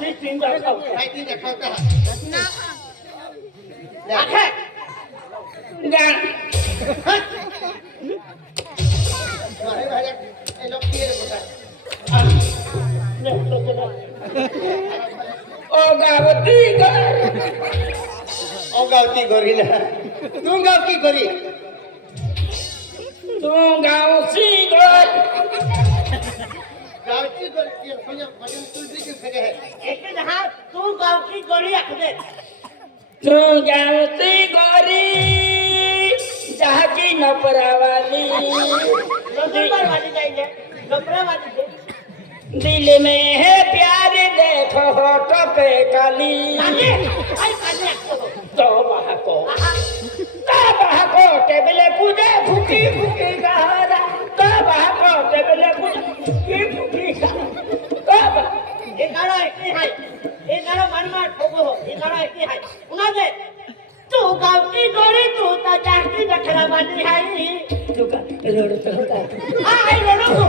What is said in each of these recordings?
नहीं तीन रखा है तीन रखा होता है रखा ना अरे भाई ये लोग किए बता ओ गावती ओ गावती गोरी ना तू गावती गोरी तू तू गांव की गोली रख दिल में है प्यारे देखो होटो काली तो बानी है उन्हों दे तू गावती गोरी तू तो जाती बखरा बानी है तू का लोड़ो तो होता है हां आई लोड़ो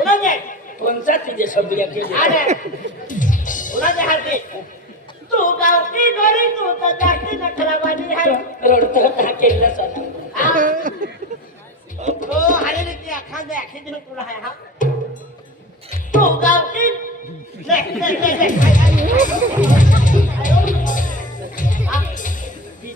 उन्हों दे कौन सा तुझे सब दिया के अरे उन्हों दे हाथ दे तू गावती गोरी तू तो जाती बखरा बानी है लोड़ो तो होता है के ना सोना ओ हरे रीति आखा दे आखी दिन तुला है हां तू गावती ले ले ले ले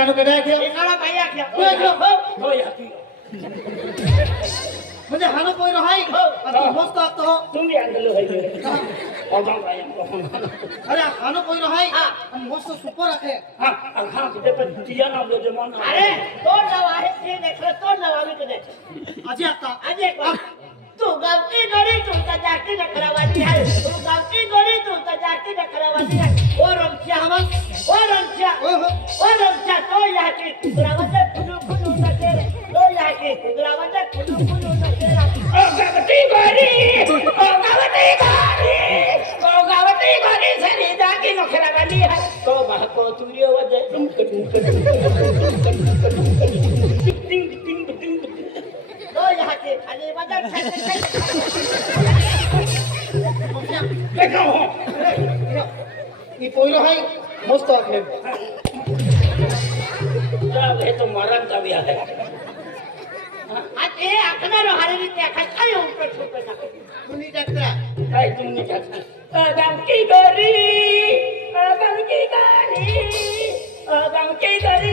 કાનો કે રાખ્યો એકાળો ભાઈ રાખ્યો કોઈ એકલો હો કોઈ આખી मुझे हानो कोई रहाई अरे होश तो तो तुम भी अंदर लो भाई और जाओ भाई अरे हानो कोई रहाई हम होश तो सुपर रखे हां हां तुझे पर दिया ना लो जो मन अरे तोड़ लवा है ये देख तोड़ लवा भी तो देख अजय आता अजय तू गावची गडी तुमचा जाती नखरावाली आहे तू गावची गडी तुमचा जाती नखरावाली आहे ओ रमच्या ओ रमच्या हो, हो. ओ रमच्या तो याचे तुकरावाचा खुलू तो ओ सरी नखरावाली तो ই পইল হয় মস্ত আপনি हे तो मरण का भी आता ए आपणार हरवी काय उपर काय तुनी जात्रा गरी गरी गरी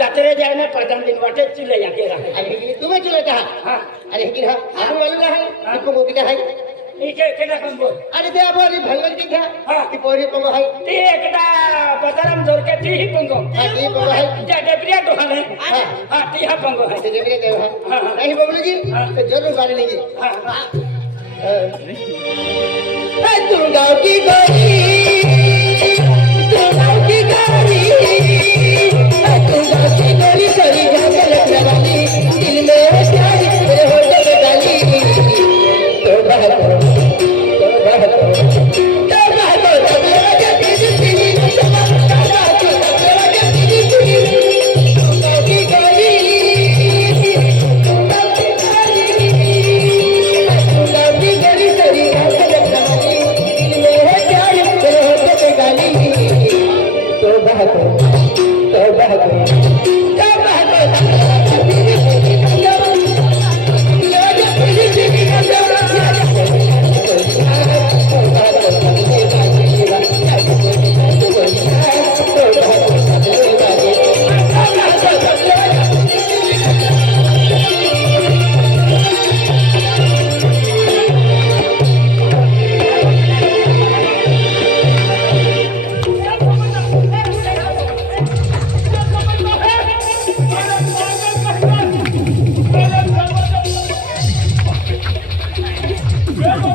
दिन ಜಾತ್ರೆ ಜಾಗನ ಪ್ರಥಮ ದಿನ ವಾಟೆ ಚಿಲ್ಲ ಯಾಕೆ ಅಲ್ಲಿ ಇಲ್ಲಿ ತುಂಬ ಚಿಲ್ಲದ ಅಲ್ಲಿ ಹೇಗಿರ ಅದು ಅಲ್ಲ ನಿಕ್ಕು ಮುಗಿದ ಹಾಯ್ अरे दे ते आपण भगवंती घ्या ती पोरी पंग आहे ती एकदा बदाराम जोरके ती ही पंग हा ती पंग है त्या डेप्रिया डोहाने हा हाँ, ती हा पंग आहे ते अच्छा, डेप्रिया देव हाँ, हाँ। नहीं नाही जी तो जरूर गाली लेगी हां हां तुम गाँव की गोरी तौबा करो तौबा करो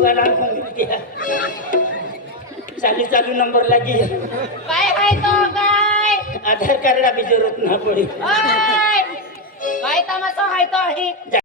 तुला नाव सांगितले चालू चालू नंबर लागे काय काय तो काय आधार कार्ड आम्ही जरूरत ना पडे काय तमाशा हाय तो आहे